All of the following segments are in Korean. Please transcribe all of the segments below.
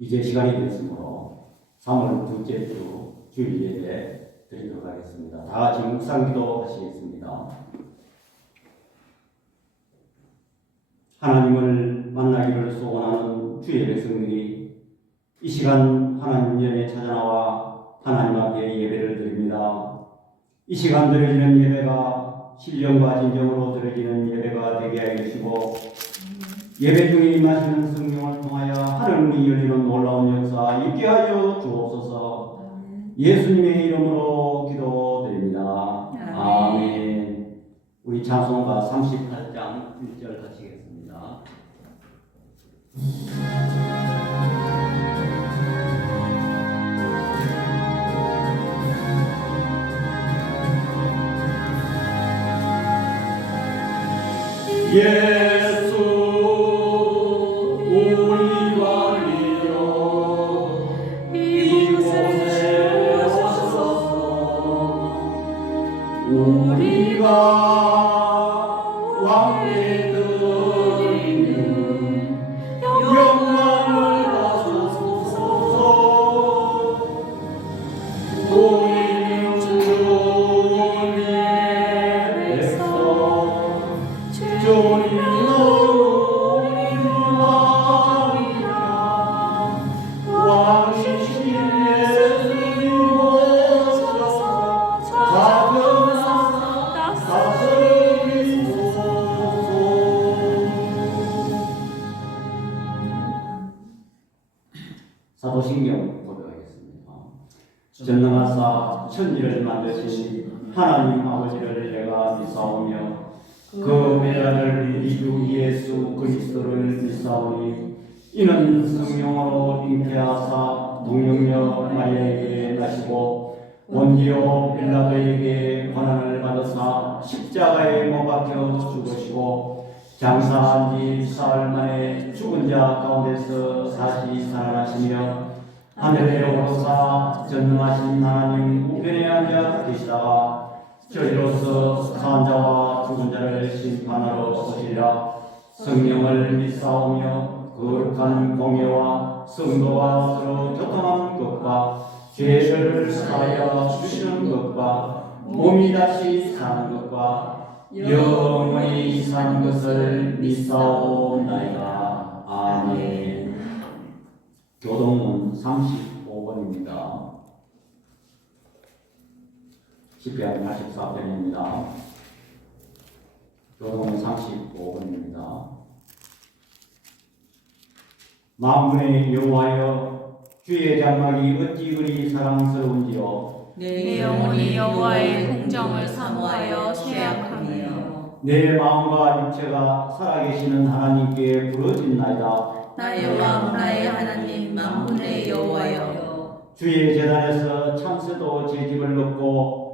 이제 시간이 됐으므로 3월 둘째 주 주일 예배 드리도록 하겠습니다. 다 같이 묵상기도 하시겠습니다. 하나님을 만나기를 소원하는 주의 백성들이 이 시간 하나님 전에 찾아나와 하나님 앞에 예배를 드립니다. 이 시간 드려지는 예배가 신령과 진정으로 드려지는 예배가 되게 하여 주시고, 예배 중에 임하시는 성령을 통하여 하늘문이 열리는 놀라운 역사 있게 하여 주옵소서. 예수님의 이름으로 기도드립니다. 아멘. 우리 찬송가 38장 1절 하시겠습니다. 예수 우리가 믿어 이곳에 오소서. 우리가 왕께 드리는 영광을 받으소서. 우리는 주님의 백성 사도신경 고백하겠습니다. 전능하사 천지를 만드신 하나님 아버지를 내가 믿사오며 그 외아들 우리 주 예수 그리스도를 믿사오니 이는 성령으로 잉태하사 동정녀 마리아에게 나시고 본디오 빌라도에게 고난을 받으사 십자가에 못 박혀 죽으시고 장사한 지 사흘 만에 죽은 자 가운데서 다시 살아나시며 하늘에 오르사 전능하신 하나님 우편에 앉아 계시다가 저리로서 사한 자와 죽은 자를 심판하러 오시리라. 성령을 믿사오며 거룩한 공예와 성도와 서로 교통하는 것과 죄를 사하여 주시는 것과 몸이 다시 사는 것과 영원히 사는 것을 믿사오나이다. 아멘. 교동문 35번입니다. 시편 84편입니다. 교동문 35번입니다. 만군의 여호와여, 주의 장막이 어찌 그리 사랑스러운지요. 내 영혼이 여호와의 공정을 사모하여 쇠약하며 내 마음과 육체가 살아계시는 하나님께 부르짖나이다. 나의 왕 나의 하나님 만군의 여호와여, 주의 제단에서 참새도 제 집을 얻고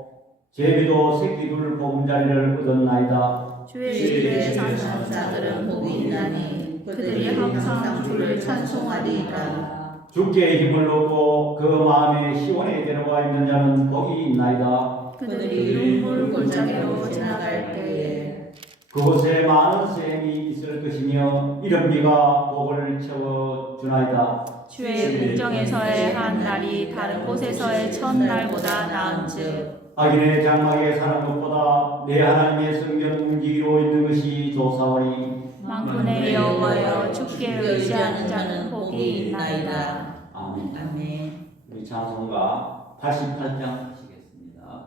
제비도 새끼 둘 보금자리를 얻었나이다. 주의 집에 사는 자들은 복이 있나니 그들이 항상 주를 찬송하리이다. 주께 힘을 얻고 그 마음에 시온에 데려가 있는 자는 복이 있나이다. 그들이 눈물 골짜기로 지나갈 때에 그곳에 많은 샘이 있을 것이며 이른 비가 복을 채워주나이다. 주의 궁정에서의 한 날이 다른 곳에서의 첫날보다 나은즉 악인의 장막에 사는 것보다 내 하나님의 성전 움직이로 있는 것이 좋사오니 만군의 여호와여, 주께 의지하는 자는 복이 있나이다. 아멘. 아멘. 우리 찬송가 88장 하시겠습니다.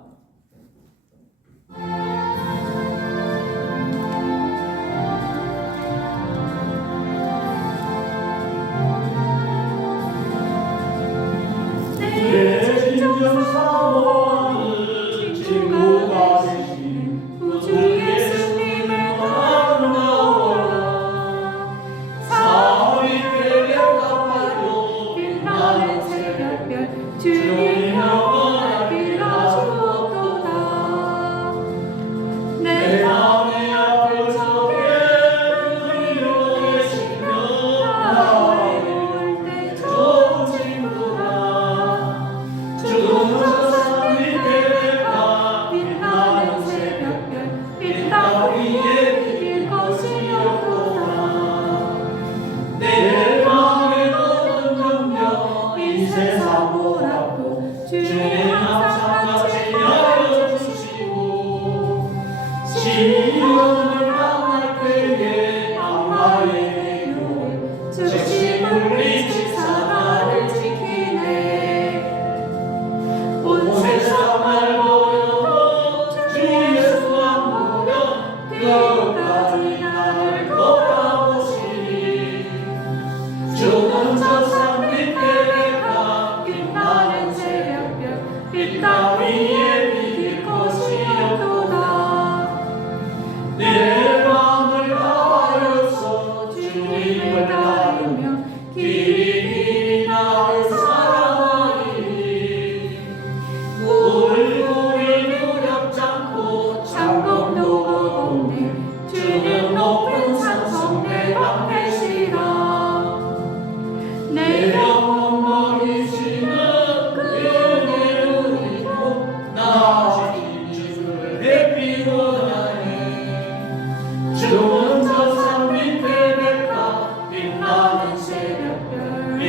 내 진정 사모하는 친구가 되신 주 예수님의 반가워라. 사울이 배려 갚아도 빛나는 새벽별 주님 영원하게 주옵도다. 내 마음의 앞을 서게 그리로 계시며 나의 올때 좋은 친구라. 죽음은 산 밑에 빛나는 새벽별 빛 따위에 비길 것이 없도다. 내 마음에 너는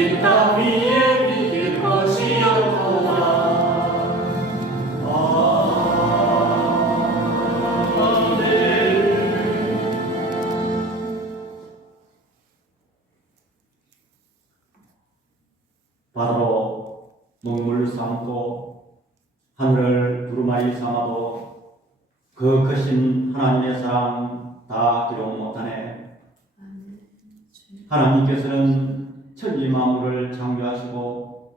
이 땅 위에 비길 것이 없도다. 바다로 먹물 삼고 하늘을 두루마리 삼아도 그 크신 하나님의 사랑 다 기록 못하네. 하나님께서는 천지 만물을 창조하시고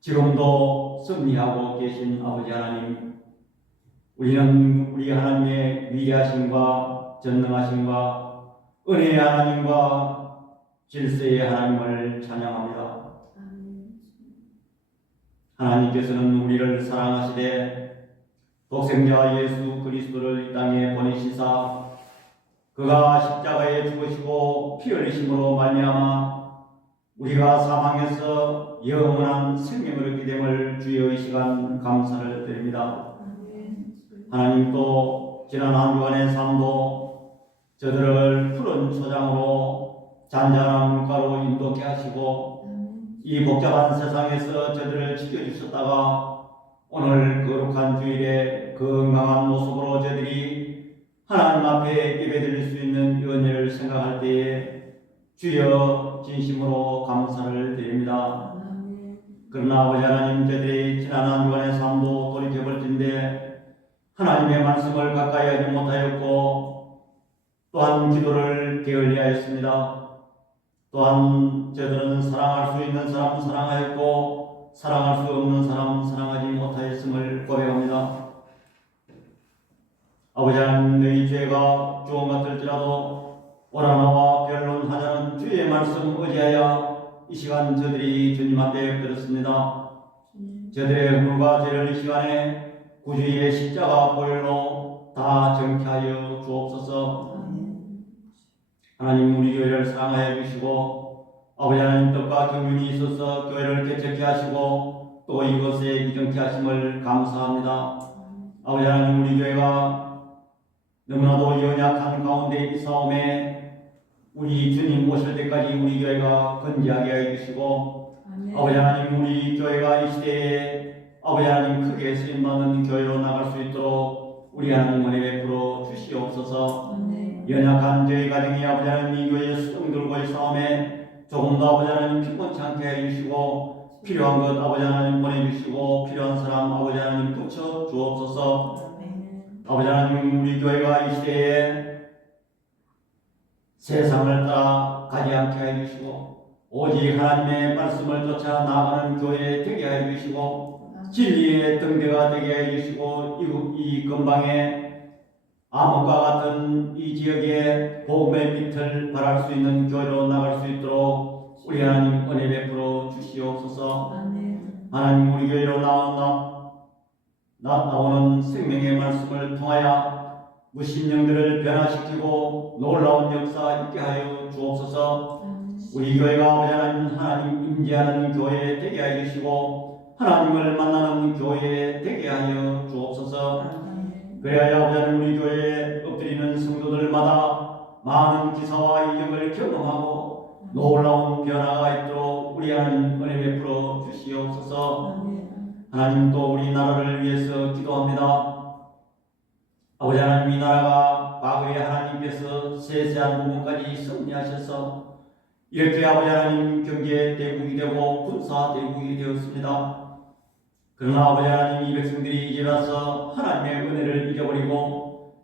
지금도 섭리하고 계신 아버지 하나님, 우리는 우리 하나님의 위대하심과 전능하심과 은혜의 하나님과 질서의 하나님을 찬양합니다. 하나님께서는 우리를 사랑하시되 독생자 예수 그리스도를 이 땅에 보내시사 그가 십자가에 죽으시고 피 흘리심으로 말미암아 우리가 사망에서 영원한 생명을 얻게 됨을 주의 시간 감사를 드립니다. 하나님 또 지난 한 주간의 삶도 저들을 푸른 초장으로 잔잔한 물가로 인도케 하시고 이 복잡한 세상에서 저들을 지켜주셨다가 오늘 거룩한 주일에 건강한 모습으로 저들이 하나님 앞에 예배드릴 수 있는 은혜를 생각할 때에 주여 진심으로 감사를 드립니다. 그러나 아버지 하나님, 저들이 지난 한 주간의 삶도 돌이켜볼 텐데 하나님의 말씀을 가까이 하지 못하였고 또한 기도를 게을리하였습니다. 또한 저들은 사랑할 수 있는 사람 사랑하였고 사랑할 수 없는 사람 사랑하지 못하였음을 고백합니다. 아버지 하나님, 너희 죄가 주어 같을지라도 오라나와 변론하자는 주의 말씀 의지하여 이 시간 저들이 주님 앞에 엎드렸습니다. 저들의 허물과 죄를 이 시간에 구주의 십자가 보혈로 다 정케하여 주옵소서. 하나님, 우리 교회를 사랑하여 주시고 아버지 하나님 뜻과 경륜이 있어서 교회를 개척케 하시고 또 이것에 이정케 하심을 감사합니다. 아버지 하나님, 우리 교회가 너무나도 연약한 가운데 이 싸움에 우리 주님 오실 때까지 우리 교회가 건재하게 해 주시고 아버지 하나님, 우리 교회가 이 시대에 아버지 하나님 크게 쓰임받는 교회로 나갈 수 있도록 우리 하나님 은혜 베풀어 주시옵소서. 연약한 저희 가정이 아버지 하나님 이 교회에 수동들고의 싸움에 조금 더 아버지 하나님 피곤치 않게 해주시고 필요한 것 아버지 하나님 보내주시고 필요한 사람 아버지 하나님 붙여 주옵소서. 아버지 하나님, 우리 교회가 이 시대에 세상을 따라 가지 않게 해주시고 오직 하나님의 말씀을 쫓아 나아가는 교회 되게 해주시고 진리의 등대가 되게 해주시고 이 근방에 암흑과 같은 이 지역에 복음의 빛을 발할 수 있는 교회로 나갈 수 있도록 우리 하나님 은혜 베풀어 주시옵소서. 하나님, 우리 교회로 나오는 생명의 말씀을 통하여 무신령들을 변화시키고 놀라운 역사 있게 하여 주옵소서. 우리 교회가 아버지 하나님 임재하는 교회 되게 하여 주시고 하나님을 만나는 교회 되게 하여 주옵소서. 그래야 아버지 하나님, 우리 교회에 엎드리는 성도들마다 많은 기사와 이적을 경험하고 놀라운 변화가 있도록 우리 하나님 은혜 베풀어 주시옵소서. 하나님, 또 우리나라를 위해서 기도합니다. 아버지 하나님, 이 나라가 과거에 하나님께서 세세한 부분까지 섭리하셔서 이렇게 아버지 하나님 경제 대국이 되고 군사 대국이 되었습니다. 그러나 아버지 하나님, 이 백성들이 이제 와서 하나님의 은혜를 잃어버리고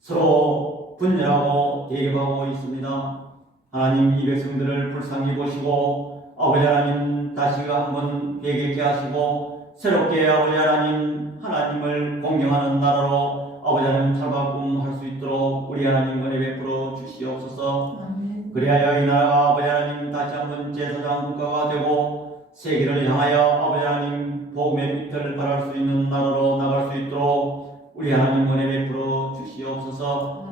서로 분열하고 대립하고 있습니다. 하나님, 이 백성들을 불쌍히 보시고 아버지 하나님 다시 한번 회개케 하시고 새롭게 아버지 하나님을 공경하는 나라로 아버지 하나님 탈바꿈할 수 있도록 우리 하나님 은혜 베풀어 주시옵소서. 그리하여 이 나라가 아버지 하나님 다시 한번 제사장 국가가 되고 세계를 향하여 아버지 하나님 복음의 빛을 발할 수 있는 나라로 나갈 수 있도록 우리 하나님 은혜 베풀어 주시옵소서.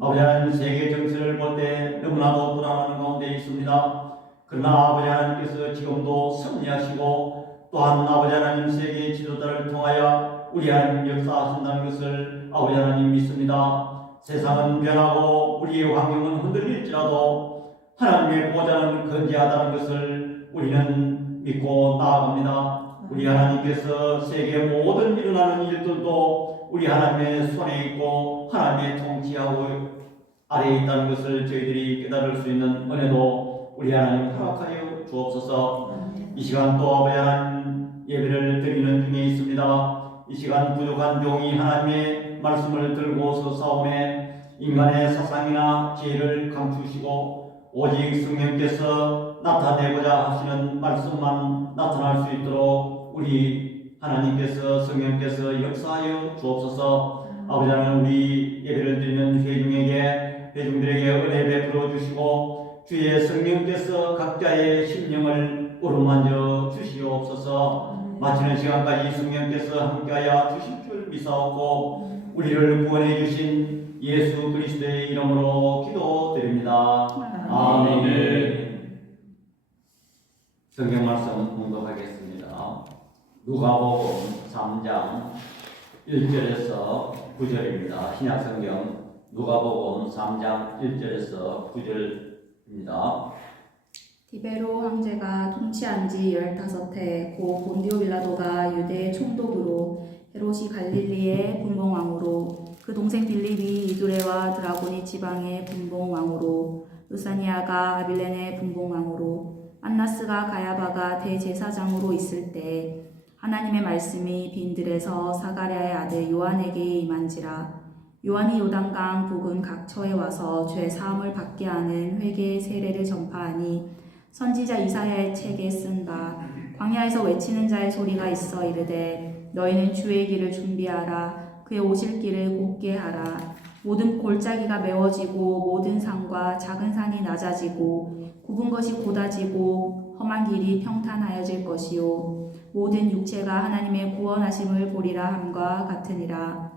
아버지 하나님, 세계 정세를 볼 때 너무나도 불안한 가운데 있습니다. 그러나 아버지 하나님께서 지금도 섭리하시고 또한 아버지 하나님 세계 지도자를 통하여 우리 하나님 역사하신다는 것을 아버지 하나님 믿습니다. 세상은 변하고 우리의 환경은 흔들릴지라도 하나님의 보좌는 건재하다는 것을 우리는 믿고 나아갑니다. 우리 하나님께서 세계 모든 일어나는 일들도 우리 하나님의 손에 있고 하나님의 통치하고 아래에 있다는 것을 저희들이 깨달을 수 있는 은혜도 우리 하나님 허락하여 주옵소서. 이 시간 또 아버지 하나님 예배를 드리는 중에 있습니다. 이 시간 부족한 종이 하나님의 말씀을 들고 서사오매 인간의 사상이나 지혜를 감추시고 오직 성령께서 나타내고자 하시는 말씀만 나타날 수 있도록 우리 하나님께서 성령께서 역사하여 주옵소서. 아버지 하나님 우리 예배를 드리는 회중에게 회중들에게 은혜 베풀어 주시고 주의 성령께서 각자의 심령을 어루만져 주시옵소서. 마치는 시간까지 성령께서 함께하여 주실 줄 믿사옵고 우리를 구원해 주신 예수 그리스도의 이름으로 기도드립니다. 아멘. 성경 말씀 공독하겠습니다. 누가복음 3장 1절에서 9절입니다. 신약 성경 누가복음 3장 1절에서 9절입니다. 디베로 황제가 통치한 지 15해 고 본디오 빌라도가 유대의 총독으로 헤롯이 갈릴리의 분봉왕으로 그 동생 빌립이 이두레와 드라고니 지방의 분봉왕으로 루사니아가 아빌렌의 분봉왕으로 안나스가 가야바가 대제사장으로 있을 때 하나님의 말씀이 빈들에서 사가랴의 아들 요한에게 임한지라. 요한이 요단강 북은 각 처에 와서 죄 사함을 받게 하는 회개의 세례를 전파하니 선지자 이사야의 책에 쓴 바 광야에서 외치는 자의 소리가 있어 이르되 너희는 주의 길을 준비하라. 그의 오실 길을 곧게 하라. 모든 골짜기가 메워지고 모든 산과 작은 산이 낮아지고 굽은 것이 곧아지고 험한 길이 평탄하여질 것이요 모든 육체가 하나님의 구원하심을 보리라 함과 같으니라.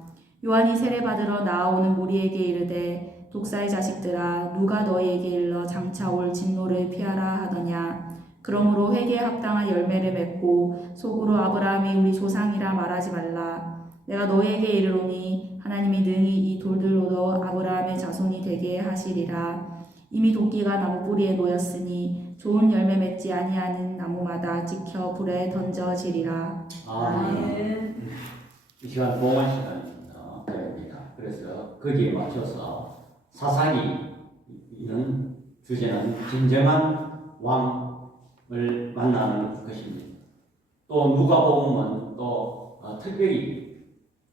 요한이 세례받으러 나아오는 무리에게 이르되 독사의 자식들아 누가 너희에게 일러 장차 올 진노를 피하라 하더냐. 그러므로 회개에 합당한 열매를 맺고 속으로 아브라함이 우리 조상이라 말하지 말라. 내가 너희에게 이르노니 하나님이 능히 이 돌들로도 아브라함의 자손이 되게 하시리라. 이미 도끼가 나무 뿌리에 놓였으니 좋은 열매 맺지 아니하는 나무마다 찍혀 불에 던져지리라. 아멘. 이 시간 봉헌 시간입니다. 그래서 거기에 맞춰서 사사기 이런 주제는 진정한 왕을 만나는 것입니다. 또 누가복음은 또 특별히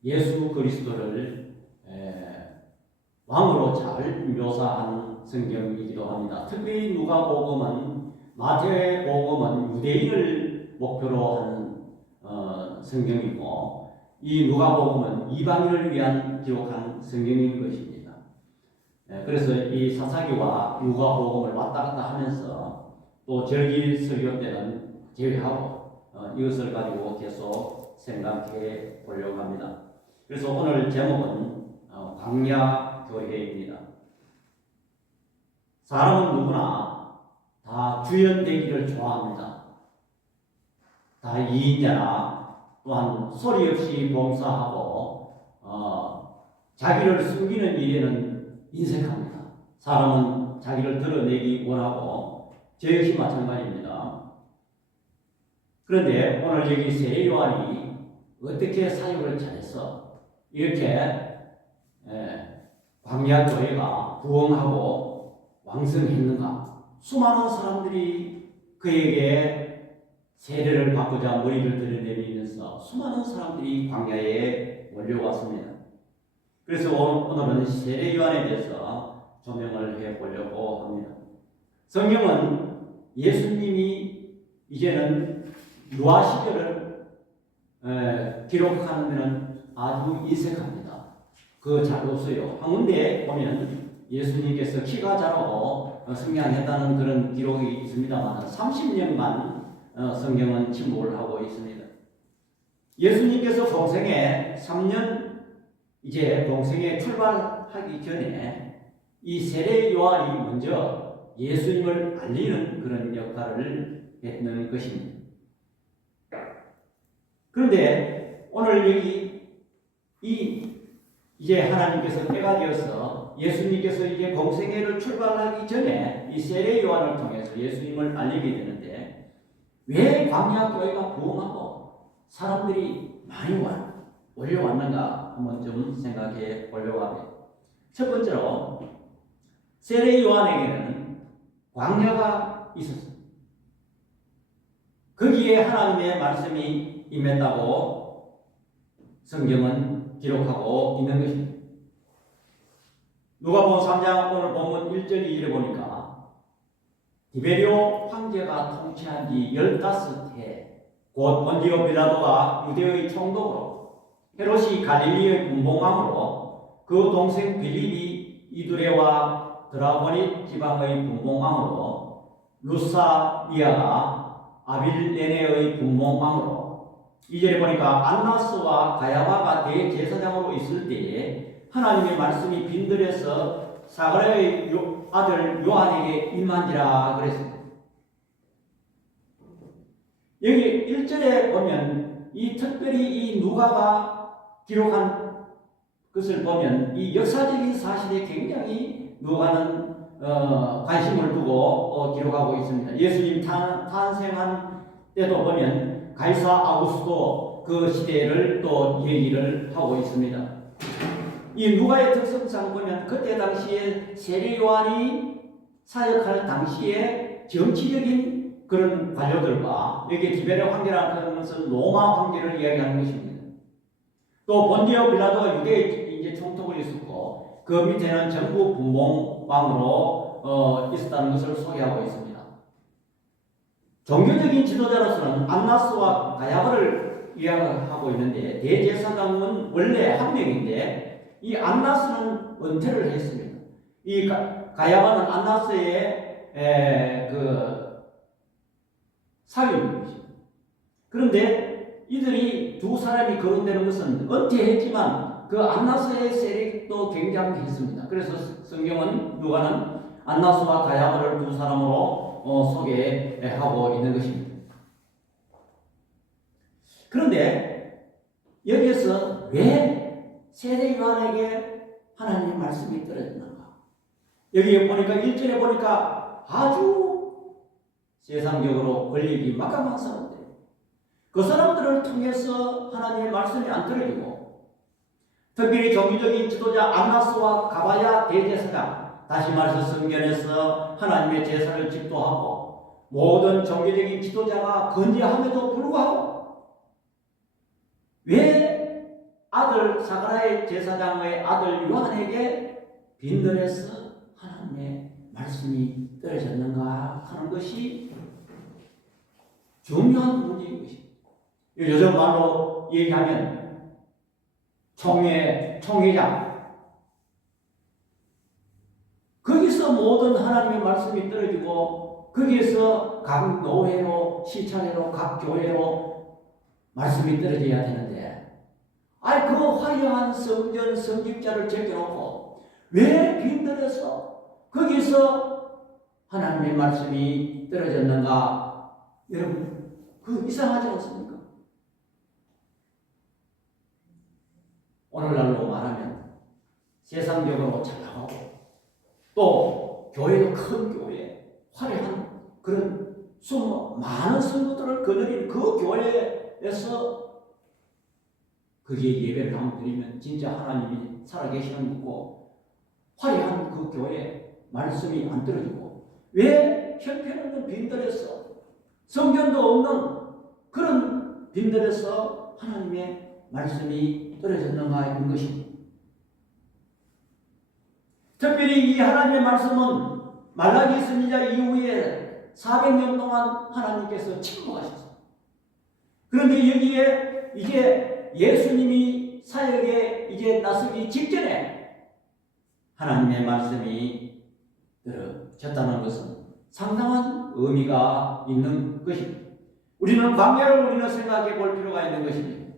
예수 그리스도를 왕으로 잘 묘사한 성경이기도 합니다. 특별히 누가복음은 마태복음은 유대인을 목표로 하는 성경이고 이 누가복음은 이방인을 위한 기록한 성경인 것입니다. 그래서 이 사사기와 누가복음을 왔다 갔다 하면서 또 절기 설교 때는 제외하고 이것을 가지고 계속 생각해 보려고 합니다. 그래서 오늘 제목은 광야 교회입니다. 사람은 누구나 다 주연되기를 좋아합니다. 다 이인자나 또한 소리 없이 봉사하고 자기를 숨기는 일에는 인색합니다. 사람은 자기를 드러내기 원하고 저 역시 마찬가지입니다. 그런데 오늘 여기 세례 요한이 어떻게 사역을 잘해서 이렇게 광야 교회가 부흥하고 왕성했는가? 수많은 사람들이 그에게 세례를 받고자 머리를 들여내면서 수많은 사람들이 광야에 몰려왔습니다. 그래서 오늘은 세례 요한에 대해서 조명을 해보려고 합니다. 성경은 예수님이 이제는 유아 시절을 기록하는 데는 아주 인색합니다. 그 잘 없어요. 한군데 보면 예수님께서 키가 자라고 성장했다는 그런 기록이 있습니다만 30년간 성경은 침묵을 하고 있습니다. 예수님께서 공생에 3년 이제 공생에 출발하기 전에 이 세례 요한이 먼저 예수님을 알리는 그런 역할을 했는 것입니다. 그런데 오늘 여기 이제 하나님께서 때가 되어서 예수님께서 이제 공생애를 출발하기 전에 이 세례 요한을 통해서 예수님을 알리게 되는데 왜 광야 교회가 부흥하고 사람들이 많이 몰려왔는가 한번 좀 생각해 보려고 합니다. 첫 번째로 세례 요한에게는 광야가 있었습니다. 거기에 하나님의 말씀이 임했다고 성경은 기록하고 있는 것입니다. 누가복음 3장 오늘 본문 1절 2절에 보니까 디베리오 황제가 통치한 지 15해 곧 본디오 빌라도가 유대의 총독으로 헤롯이 갈릴리의 분봉왕으로 그 동생 빌립이 이두레와 드라고니 지방의 분봉왕으로 루사리아가 아빌레네의 분봉왕으로 2절에 보니까 안나스와 가야바가 대제사장으로 있을 때에 하나님의 말씀이 빈들에서 사가랴의 아들 요한에게 임한지라 그랬습니다. 여기 1절에 보면 이 특별히 이 누가가 기록한 것을 보면 이 역사적인 사실에 굉장히 누가는 관심을 두고 기록하고 있습니다. 예수님 탄생한 때도 보면 가이사 아구스도 그 시대를 또 얘기를 하고 있습니다. 이 누가의 특성상 보면 그때 당시에 세례 요한이 사역할 당시에 정치적인 그런 관료들과 여기 디베레 황제라는 것은 로마 황제를 이야기하는 것입니다. 또 본디오 빌라도가 유대에 이제 총독을 있었고 그 밑에는 전부 분봉왕으로 있었다는 것을 소개하고 있습니다. 종교적인 지도자로서는 안나스와 가야바를 이야기하고 있는데 대제사장은 원래 한 명인데 이 안나스는 은퇴를 했습니다. 이 가야바는 안나스의 그 사위인 것입니다. 그런데 이들이 두 사람이 거론되는 것은 은퇴했지만 그 안나스의 세력도 굉장했습니다. 그래서 성경은 누가는 안나스와 가야바를 두 사람으로 소개하고 있는 것입니다. 그런데 여기에서 왜 세례 요한에게 하나님의 말씀이 떨어졌는가? 여기에 보니까 1절에 보니까 아주 세상적으로 권력이 막강한 사람들, 그 사람들을 통해서 하나님의 말씀이 안 떨어지고 특별히 종교적인 지도자 안나스와 가바야 대제사장, 다시 말해서 성전에서 하나님의 제사를 집도하고 모든 종교적인 지도자가 건재함에도 불구하고 왜 아들 사가랴의 제사장의 아들 요한에게 빈들에서 하나님의 말씀이 떨어졌는가 하는 것이 중요한 문제인 것입니다. 요즘 말로 얘기하면 총회장 거기서 모든 하나님의 말씀이 떨어지고 거기에서 각 노회로 시찰회로 각 교회로 말씀이 떨어져야 되는데 그 화려한 성전 성직자를 제껴놓고 왜 빈들에서 거기서 하나님의 말씀이 떨어졌는가? 여러분 그 이상하지 않습니까? 오늘날로 말하면 세상적으로 잘 나가고 또 교회도 큰 교회 화려한 그런 많은 성도들을 거느린 그 교회에서 거기에 예배를 한번 드리면 진짜 하나님이 살아계시는 거고 화려한 그 교회 말씀이 안 떨어지고 왜 형편없는 빈들에서 성전도 없는 그런 빈들에서 하나님의 말씀이 떨어졌는가 하는 것입니다. 특별히 이 하나님의 말씀은 말라기 선지자 이후에 400년 동안 하나님께서 침묵하셨습니다. 그런데 여기에 이제 예수님이 사역에 이제 나서기 직전에 하나님의 말씀이 떨어졌다는 것은 상당한 의미가 있는 것입니다. 우리는 광야를 생각해 볼 필요가 있는 것입니다.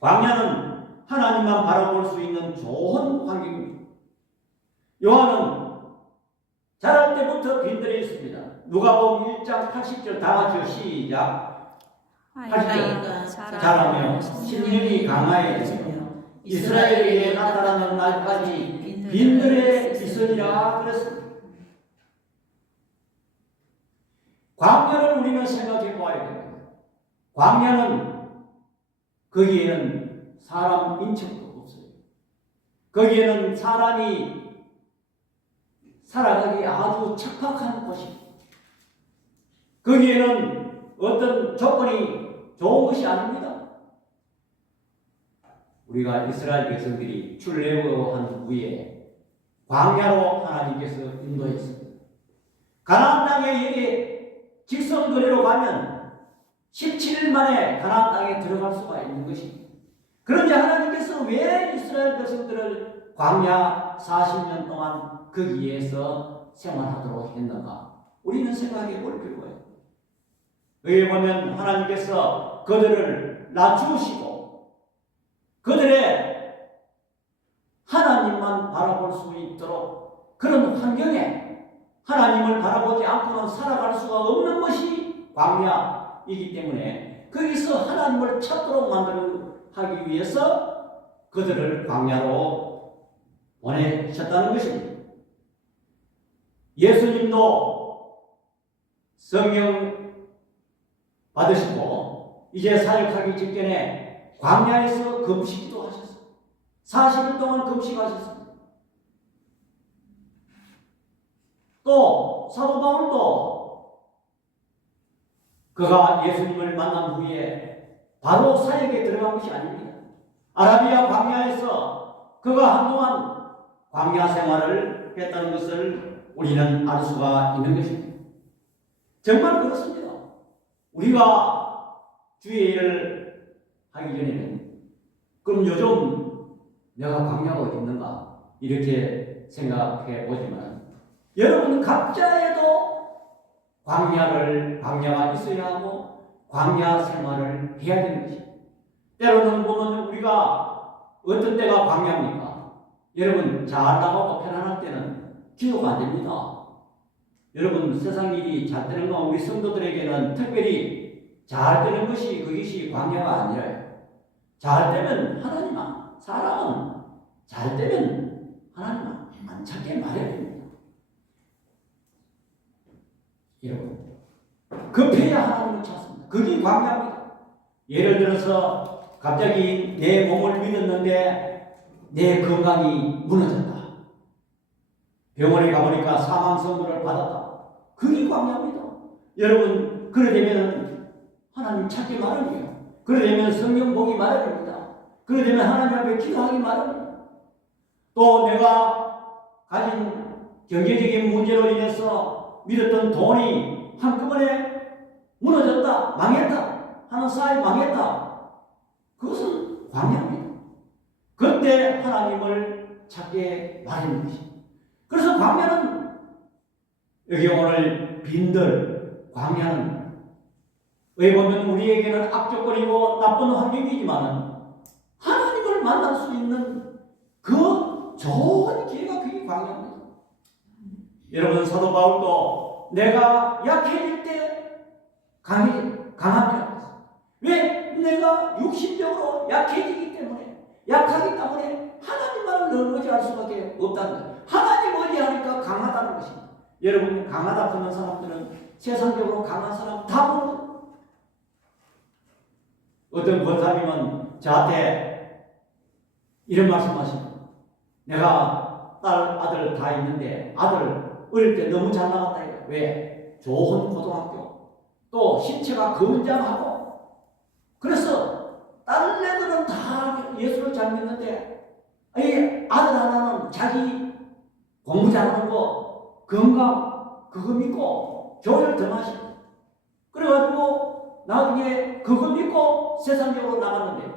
광야는 하나님만 바라볼 수 있는 좋은 환경입니다. 요한은 자랄 때부터 빈들에 있습니다. 누가복음 1장 80절 다 같이요 시작. 아이가 자라며 신령이 강하여지며 이스라엘에게 나타나는 날까지 빈들에 있으리라 그랬습니다. 광야를 우리는 생각해 보아야 됩니다. 광야는 거기에는 사람 인척도 없어요. 거기에는 사람이 살아가기 아주 척박한 곳입니다. 거기에는 어떤 조건이 좋은 것이 아닙니다. 우리가 이스라엘 백성들이 출애굽한 후에 광야로 하나님께서 인도했습니다. 가나안 땅에 여기 직선거리로 가면 17일 만에 가나안 땅에 들어갈 수가 있는 것입니다. 그런데 하나님께서 왜 이스라엘 백성들을 광야 40년 동안 거기에서 생활하도록 했는가? 우리는 생각해 볼 필요가 있습니다. 여기 보면 하나님께서 그들을 낮추시고 그들의 하나님만 바라볼 수 있도록 그런 환경에 하나님을 바라보지 않고는 살아갈 수가 없는 것이 광야이기 때문에 거기서 하나님을 찾도록 하기 위해서 그들을 광야로 보내셨다는 것입니다. 예수님도 성령 받으시고 이제 사역하기 직전에 광야에서 금식도 하셨어요. 40일 동안 금식하셨습니다. 또 사도 바울도 그가 예수님을 만난 후에 바로 사역에 들어간 것이 아닙니다. 아라비아 광야에서 그가 한동안 광야 생활을 했다는 것을 우리는 알 수가 있는 것입니다. 정말 그렇습니다. 우리가 주의 일을 하기 전에는 그럼 요즘 내가 광야가 어디 있는가 이렇게 생각해 보지만 여러분 각자에도 광야가 있어야 하고 광야 생활을 해야 되는 것입니다. 때로는 보면 우리가 어떤 때가 광야입니까? 여러분 잘 나가고 편안할 때는 기도가 안 됩니다. 여러분 세상 일이 잘 되는 건 우리 성도들에게는 특별히 잘 되는 것이 그것이 광야가 아니라요. 잘 되면 하나님만, 사람은 잘 되면 하나님만 안 찾게 말해야 됩니다. 여러분 급해야 하나님을 찾습니다. 그게 광야입니다. 예를 들어서 갑자기 내 몸을 믿었는데 내 건강이 무너졌다. 병원에 가보니까 사망 선고를 받았다. 그게 광야입니다. 여러분 그러되면 하나님 찾기 마련이에요. 그러되면 성경 보기 마련입니다. 그러되면 하나님 앞에 기도하기 마련입니다. 또 내가 가진 경제적인 문제로 인해서 믿었던 돈이 한꺼번에 무너졌다, 망했다 하는 사이 망했다. 그것은 광야입니다. 그때 하나님을 찾게 마련인 것입니다. 그래서 광야는 여기 오늘 빈들 광야는 왜 보면 우리에게는 악조건이고 나쁜 환경이지만 하나님을 만날 수 있는 그 좋은 기회가 그게 광야입니다. 여러분 사도 바울도 내가 약해질 때 강합니다. 왜? 내가 육신적으로 약해지기 때문에 약하기 때문에 하나님만을 의지할 수밖에 없다는 거예요. 하나님 의지하니까 강하다는 것입니다. 여러분 강하다 하는 사람들은 세상적으로 강한 사람 다 모릅니다. 어떤 권사님은 저한테 이런 말씀하십니다. 내가 딸 아들 다 있는데 아들 어릴 때 너무 잘 나갔다 해요. 왜? 좋은 고등학교 또 신체가 건장하고 그래서 다른 애들은 다 예수를 잘 믿는데 이 아들 하나는 자기 공부 잘하는 거 건강 그거 믿고 교회를 더 마시고 그래가지고 나중에 그거 믿고 세상적으로 나갔는데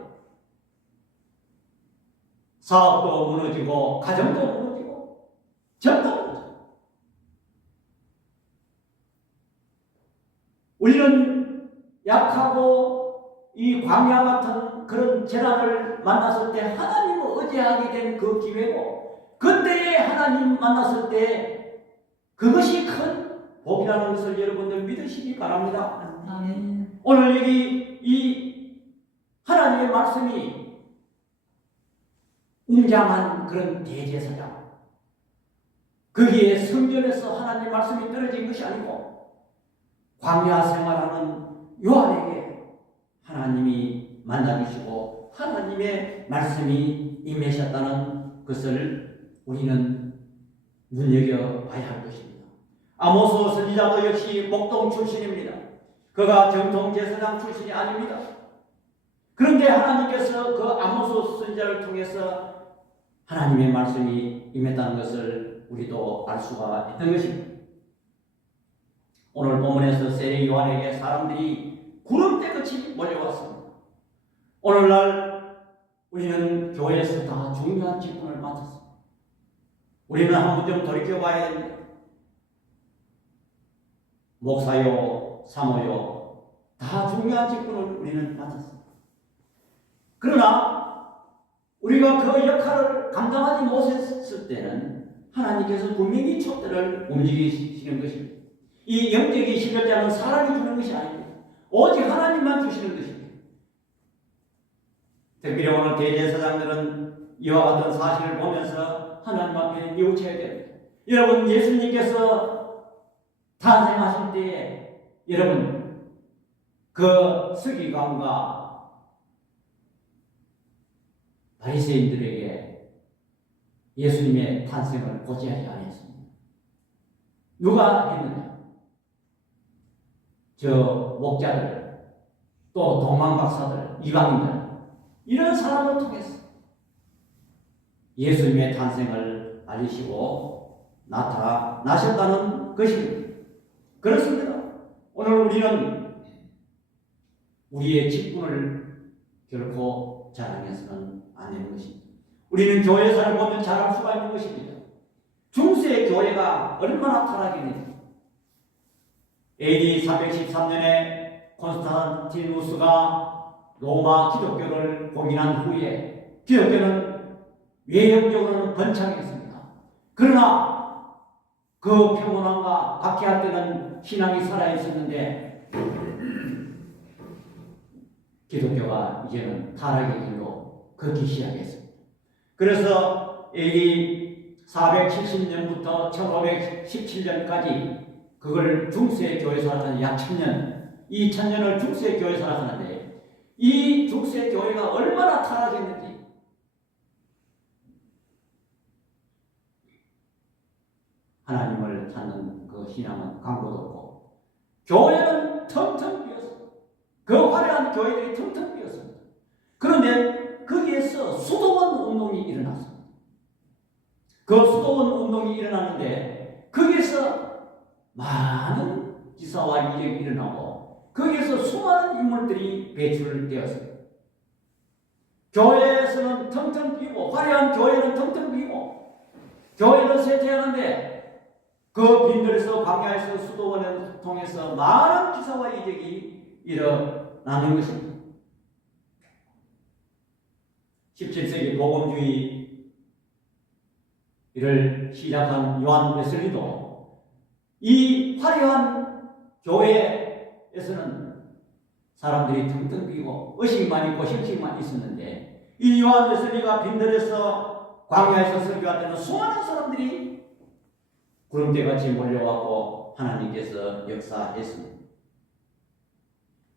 사업도 무너지고 가정도 무너지고 전부 무너지고 우리는 약하고 이 광야 같은 그런 재난을 만났을 때 하나님을 의지하게 된 그 기회고 그때에 하나님 만났을 때 그것이 큰 복이라는 것을 여러분들 믿으시기 바랍니다. 아멘. 오늘 여기 이 하나님의 말씀이 웅장한 그런 대제사장 거기에 성전에서 하나님의 말씀이 떨어진 것이 아니고 광야 생활하는 요한에게 하나님이 만나주시고 하나님의 말씀이 임하셨다는 것을 우리는 눈여겨봐야 할 것입니다. 아모스 선지자도 역시 목동 출신입니다. 그가 정통 제사장 출신이 아닙니다. 그런데 하나님께서 그 아모스 선지자를 통해서 하나님의 말씀이 임했다는 것을 우리도 알 수가 있는 것입니다. 오늘 본문에서 세례 요한에게 사람들이 구름대같이 몰려왔습니다. 오늘날 우리는 교회에서 다 중요한 직분을 맡았습니다. 우리는 한번 좀 돌이켜봐야 됩니다. 목사요, 사모요, 다 중요한 직분을 우리는 맡았습니다. 그러나 우리가 그 역할을 감당하지 못했을 때는 하나님께서 분명히 촛대를 움직이시는 것입니다. 이 영적인 11자는 사람이 주는 것이 아닙니다. 오직 하나님만 주시는 것입니다. 특별히 오늘 대제사장들은 이와 같은 사실을 보면서 하나님 앞에 뉘우쳐야 됩니다. 여러분, 예수님께서 탄생하실 때에 여러분 그 서기관과 바리새인들에게 예수님의 탄생을 고지하지 않았습니다. 누가 했느냐? 저 목자들, 또 동방박사들, 이방인들, 이런 사람을 통해서 예수님의 탄생을 알리시고 나타나셨다는 것입니다. 그렇습니다. 오늘 우리는 우리의 직분을 결코 자랑해서는 안 되는 것입니다. 우리는 교회사를 보면 자랑할 수가 있는 것입니다. 중세 교회가 얼마나 타락했는지. AD 413년에 콘스탄티누스가 로마 기독교를 공인한 후에 기독교는 외형적으로는 번창했습니다. 그러나 그 평온함과 박해할 때는 신앙이 살아있었는데 기독교가 이제는 타락의 길로 걷기 시작했습니다. 그래서 AD 470년부터 1517년까지 그걸 중세 교회사라 하는 약 1000년, 이 1000년을 중세 교회사라 하는데 이 중세 교회가 얼마나 타락했는지 하나님을 찾는 그 신앙은 광고도 없고 교회는 텅텅 비었습니다. 그 화려한 교회들이 텅텅 비었습니다. 그런데 거기에서 수도원 운동이 일어났습니다. 그 수도원 운동이 일어났는데 거기에서 많은 기사와 이력이 일어나고 거기에서 수많은 인물들이 배출되었습니다. 교회에서는 텅텅 비고 화려한 교회는 텅텅 비고 교회는 쇠퇴하는데 그 빈들에서 광야에서 수도원을 통해서 많은 기사와 이력이 일어나는 것입니다. 17세기 복음주의를 시작한 요한 웨슬리도 이 화려한 교회에서는 사람들이 텅텅 비고 의식만 있고 형식만 있었는데 이 요한 웨슬리가 빈들에서 광야에서 설교할 때는 수많은 사람들이 구름대같이 몰려왔고 하나님께서 역사했습니다.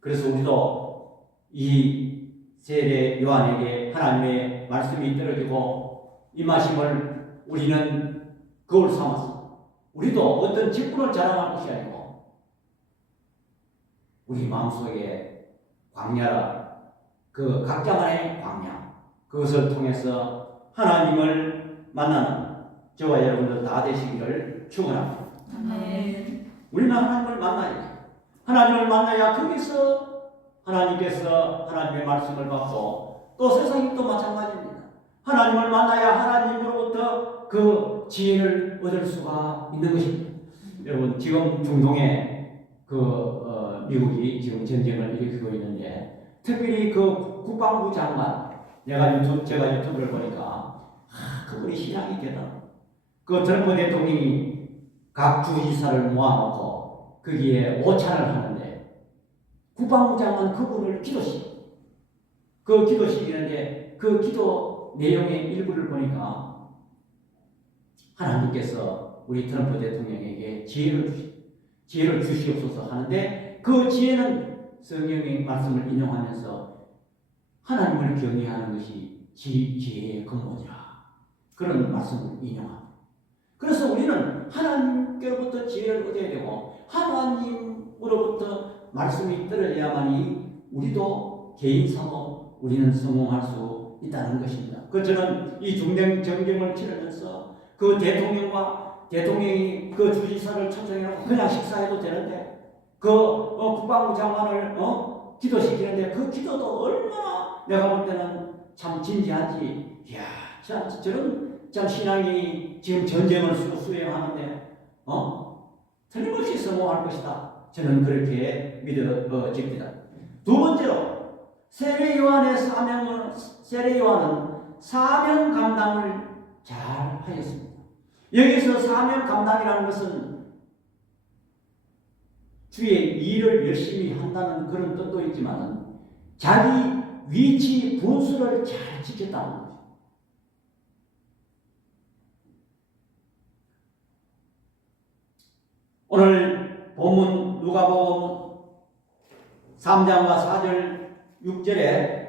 그래서 우리도 이 세례 요한에게 하나님의 말씀이 떨어지고 임하심을 우리는 거울 삼았습니다. 우리도 어떤 직분을 자랑할 것이 아니고 우리 마음속에 광야라 그 각자만의 광야 그것을 통해서 하나님을 만나는 저와 여러분들 다 되시기를 축원합니다. 아멘. 우리는 하나님을 만나야 거기서 하나님께서 하나님의 말씀을 받고 또 세상이 또 마찬가지입니다. 하나님을 만나야 하나님으로부터 그 지혜를 얻을 수가 있는 것입니다. 여러분 지금 중동에 미국이 지금 전쟁을 일으키고 있는데 특별히 그 국방부 장관 제가 유튜브를 보니까 그분이 신앙이 대단합니다. 그 트럼프 대통령이 각 주지사를 모아놓고 거기에 오찬을 하는데 국방부 장관 그분을 기도식 그 기도식이는데 그 기도 내용의 일부를 보니까 하나님께서 우리 트럼프 대통령에게 지혜를 주십니다. 지혜를 주시옵소서 하는데 그 지혜는 성경의 말씀을 인용하면서 하나님을 경외하는 것이 지혜의 근본이라 그런 말씀을 인용합니다. 그래서 우리는 하나님께로부터 지혜를 얻어야 되고 하나님으로부터 말씀이 떨어져야만이 우리도 개인사로 우리는 성공할 수 있다는 것입니다. 그 저는 이 중대 정경을 치르면서 그 대통령이 그 주지사를 초청해서 그냥 식사해도 되는데 그 국방부 장관을 기도시키는데 그 기도도 얼마나 내가 볼 때는 참 진지한지 이야 저런 참 신앙이 지금 전쟁을 수행하는데 틀림없이 성공할 것이다. 저는 그렇게 믿어집니다. 두 번째로 세례요한은 사명 감당을 잘 하였습니다. 여기서 사명 감당이라는 것은 주의 일을 열심히 한다는 그런 뜻도 있지만 자기 위치 분수를 잘 지켰다는 거죠. 오늘 본문 누가복음 3장과 4절 6절에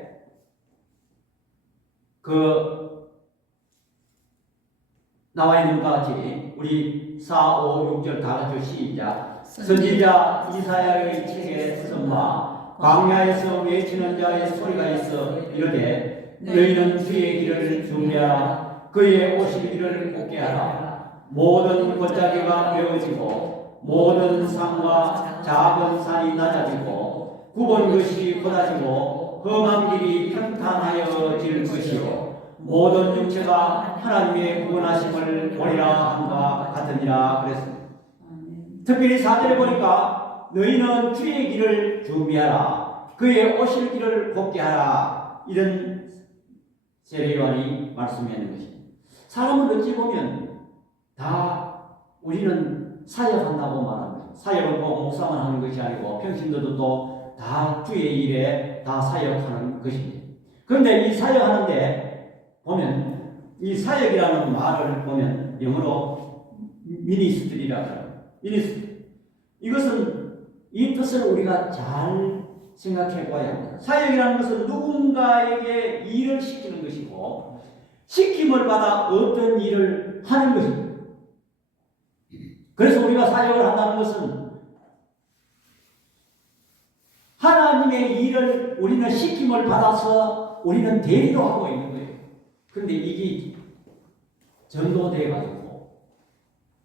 나와 있는 것과 같이 우리 4, 5, 6절 다 같이 시작. 선지자 이사야의 책에 선마 광야에서 외치는 자의 소리가 있어 이르되 너희는 주의 길을 준비하라. 그의 오실 길을 곱게 하라. 모든 골짜기가 메워지고 모든 산과 작은 산이 낮아지고 굽은 것이 곧아지고 험한 길이 평탄하여질 것이요 모든 육체가 하나님의 구원하심을 보리라 함과 같으니라 그랬습니다. 특별히 4절에 보니까 너희는 주의 길을 준비하라. 그의 오실 길을 곱게 하라. 이런 세례요한이 말씀하는 것입니다. 사람을 어찌 보면 다 우리는 사역한다고 말합니다. 사역은 꼭 목사만 하는 것이 아니고 평신도도 또 다 주의 일에 다 사역하는 것입니다. 그런데 이 사역하는데 보면 이 사역이라는 말을 보면 영어로 미니스트리라고 해요. 미니스트리. 이것은 이 뜻을 우리가 잘 생각해 봐야 합니다. 사역이라는 것은 누군가에게 일을 시키는 것이고 시킴을 받아 어떤 일을 하는 것입니다. 그래서 우리가 사역을 한다는 것은 하나님의 일을 우리는 시킴을 받아서 우리는 대리로 하고 있는 거예요. 그런데 이게 전도돼 가지고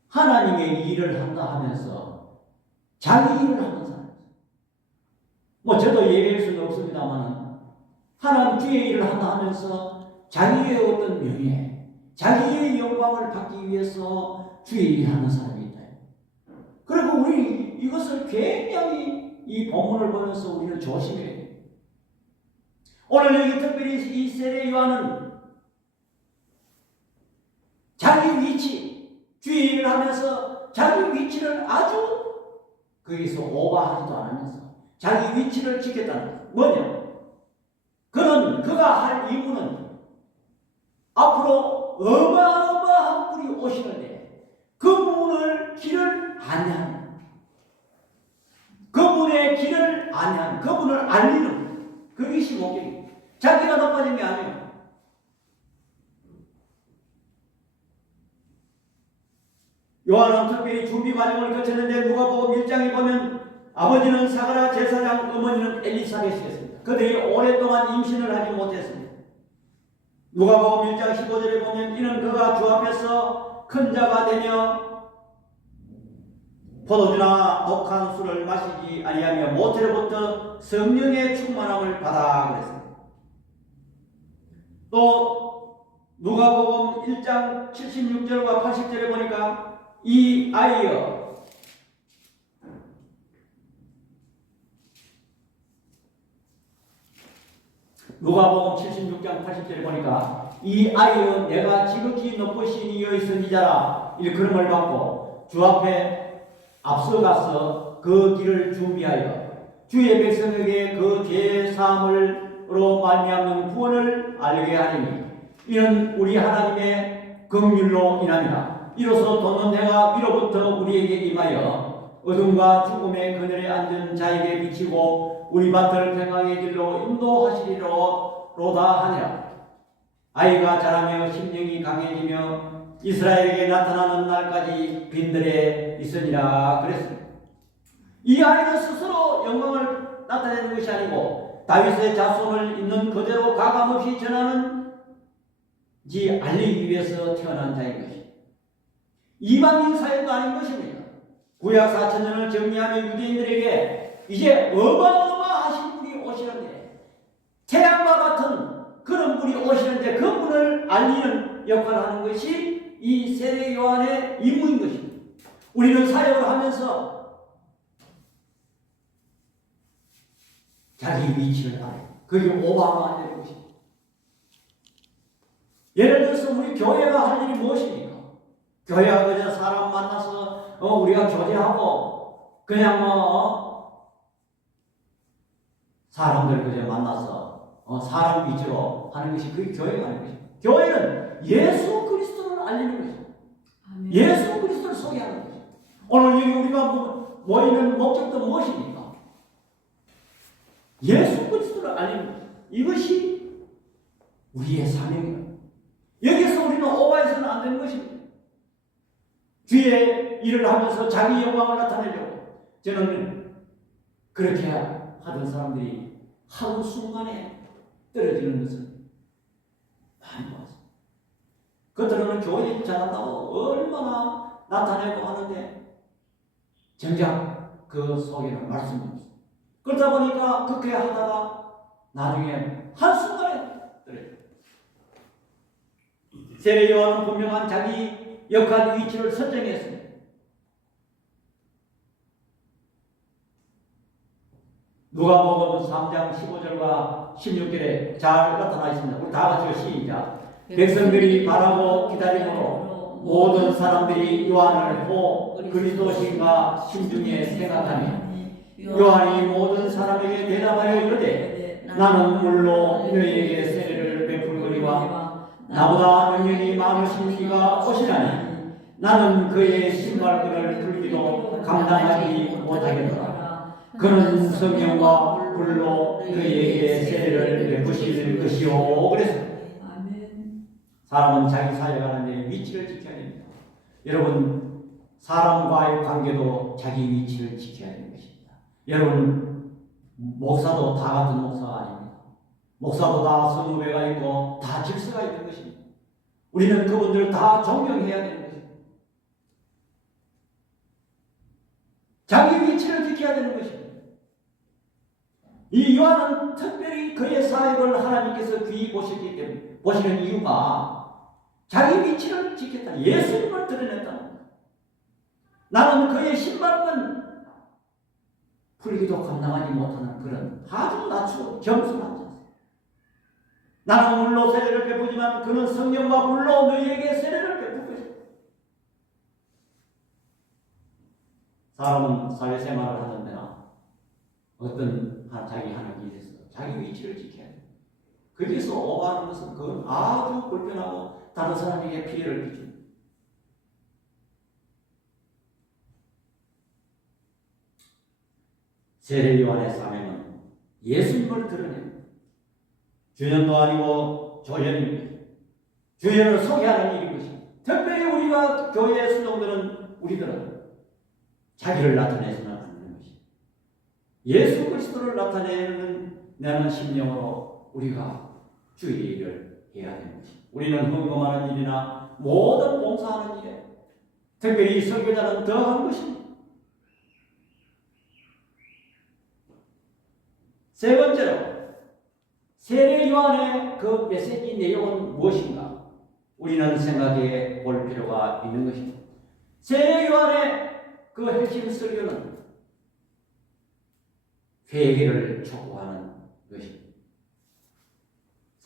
하나님의 일을 한다 하면서 자기 일을 하는 사람. 뭐 저도 얘기할 수는 없습니다만 하나님 주의 일을 한다 하면서 자기의 어떤 명예, 자기의 영광을 받기 위해서 주의 일을 하는 사람이 있다. 그리고 우리 이것을 굉장히 이 본문을 보면서 우리는 조심해야 돼요. 오늘 여기 특별히 이 세례 요한은 자기 위치, 주의 일을 하면서 자기 위치를 아주 거기서 오버하지도 않으면서 자기 위치를 지켰다는 거예요. 뭐냐? 그가 할 이유는 앞으로 어마어마한 분이 오시는데 그분을 길을 안내하는 그분의 길을 안내하는 그분을 알리는 그것이 목적이에요. 자기가 나빠진 게 아니에요. 요한은 특별히 준비 과정을 거쳤는데 누가복음 1장에 보면 아버지는 사가랴 제사장, 어머니는 엘리사벳이었습니다. 그들이 오랫동안 임신을 하지 못했습니다. 누가복음 1장 15절에 보면 이는 그가 주 앞에서 큰 자가 되며 포도주나 독한 술을 마시지 아니하며 모태로부터 성령의 충만함을 받아 그랬습니다. 또 누가복음 1장 76절과 80절에 보니까 이 아이여 누가복음 76장 80절에 보니까 이 아이여 내가 지극히 높으신 이여 있으니자라 일컬음을 받고 주 앞에 앞서가서 그 길을 준비하여 주의 백성에게 그 죄 사함으로 말미암는 구원을 알게 하리니 이는 우리 하나님의 긍휼로 인함이라. 이로써 도는 내가 위로부터 우리에게 임하여 어둠과 죽음의 그늘에 앉은 자에게 비치고 우리 밭을 평강의 길로 인도하시리로다 하니라. 아이가 자라며 심령이 강해지며 이스라엘에게 나타나는 날까지 빈들에 있으니라 그랬습니다. 이 아이는 스스로 영광을 나타내는 것이 아니고 다윗의 자손을 있는 그대로 가감없이 전하는 지 알리기 위해서 태어난 자인 것입니다. 이방인 사역도 아닌 것입니다. 구약 4,000년을 정리하며 유대인들에게 이제 어마어마하신 분이 오시는데, 태양과 같은 그런 분이 오시는데 그 분을 알리는 역할을 하는 것이 이 세례 요한의 임무인 것입니다. 우리는 사역을 하면서 자기 위치를 알아요. 그게 오버하면 안 되는 것입니다. 예를 들어서 우리 교회가 할 일이 무엇입니까? 교회가 그냥 사람 만나서 우리가 교제하고 그냥 사람들 그냥 만나서 사람 위주로 하는 것이 그게 교회가 아닌 것입니다. 교회는 예수 그리스도를 알리는 것입니다. 예수 그리스도를 소개하는 것입니다. 오늘 여기 우리가 모이는 목적도 무엇입니까? 예수 그리스도를 알리는 것입니다. 이것이 우리의 사명입니다. 여기서 우리는 오버해서는 안 되는 것입니다. 뒤에 일을 하면서 자기 영광을 나타내려고 저는 그렇게 하던 사람들이 한순간에 떨어지는 것을 많이 봤습니다. 그들은 교회 잘한다고 얼마나 나타내고 하는데 정작 그 속에는 말씀이 없습니다. 그러다 보니까 그렇게 하다가 나중에 한순간에 떨어져요. 세례 요한은 분명한 자기 역할 위치를 설정했습니다. 누가복음 3장 15절과 16절에 잘 나타나 있습니다. 우리 다 같이 시작. 백성들이 바라고 기다림으로 모든 사람들이 요한을 보고 그리스도신가 심중에 생각하니 요한이 모든 사람에게 대답하여 이르되 나는 물로 너희에게 세례를 베풀거니와 나보다 능력이 많으신 이가 오시나니 나는 그의 신발끈을 풀기도 감당하지 못하겠노라. 그는 성령과 불로 너희에게 세례를 베푸실 것이요. 그래서 사람은 자기 사역하는 위치를 지켜야 됩니다. 여러분, 사람과의 관계도 자기 위치를 지켜야 되는 것입니다. 여러분, 목사도 다 같은 목사가 아닙니다. 목사도 다 성후배가 있고 다 질서가 있는 것입니다. 우리는 그분들 다 존경해야 되는 것입니다. 자기 위치를 지켜야 되는 것입니다. 이 요한은 특별히 그의 사역을 하나님께서 귀히 보시기 때문에 보시는 이유가 자기 위치를 지켰다. 예수님을 드러냈다. 나는 그의 신발끈 풀기도 감당하지 못하는 그런 아주 낮추고 겸손한 자세. 나는 물로 세례를 베푸지만 그는 성령과 물로 너희에게 세례를 베풀 것이다. 사람은 사회생활을 하는 데나 어떤 자기 하는 일에서 자기 위치를 지켜야 돼. 거기서 오버하는 것은 그건 아주 불편하고 다른 사람에게 피해를 끼칩니다. 세례 요한의 사명은 예수님을 드러냅니다. 주연도 아니고 조연입니다. 주연을 소개하는 일인 것입니다. 특별히 우리가 교회의 수종들은 우리들은 자기를 나타내서는 안 되는 것입니다. 예수 그리스도를 나타내는 심령으로 우리가 주의 일을 해야 되는 것입니다. 우리는 헌금하는 일이나 모든 봉사하는 일에 특별히 설교자는 더한 것입니다. 세 번째로 세례 요한의 그 메시지 내용은 무엇인가? 우리는 생각해 볼 필요가 있는 것입니다. 세례 요한의 그 핵심 설교는 회개를 촉구하는 것입니다.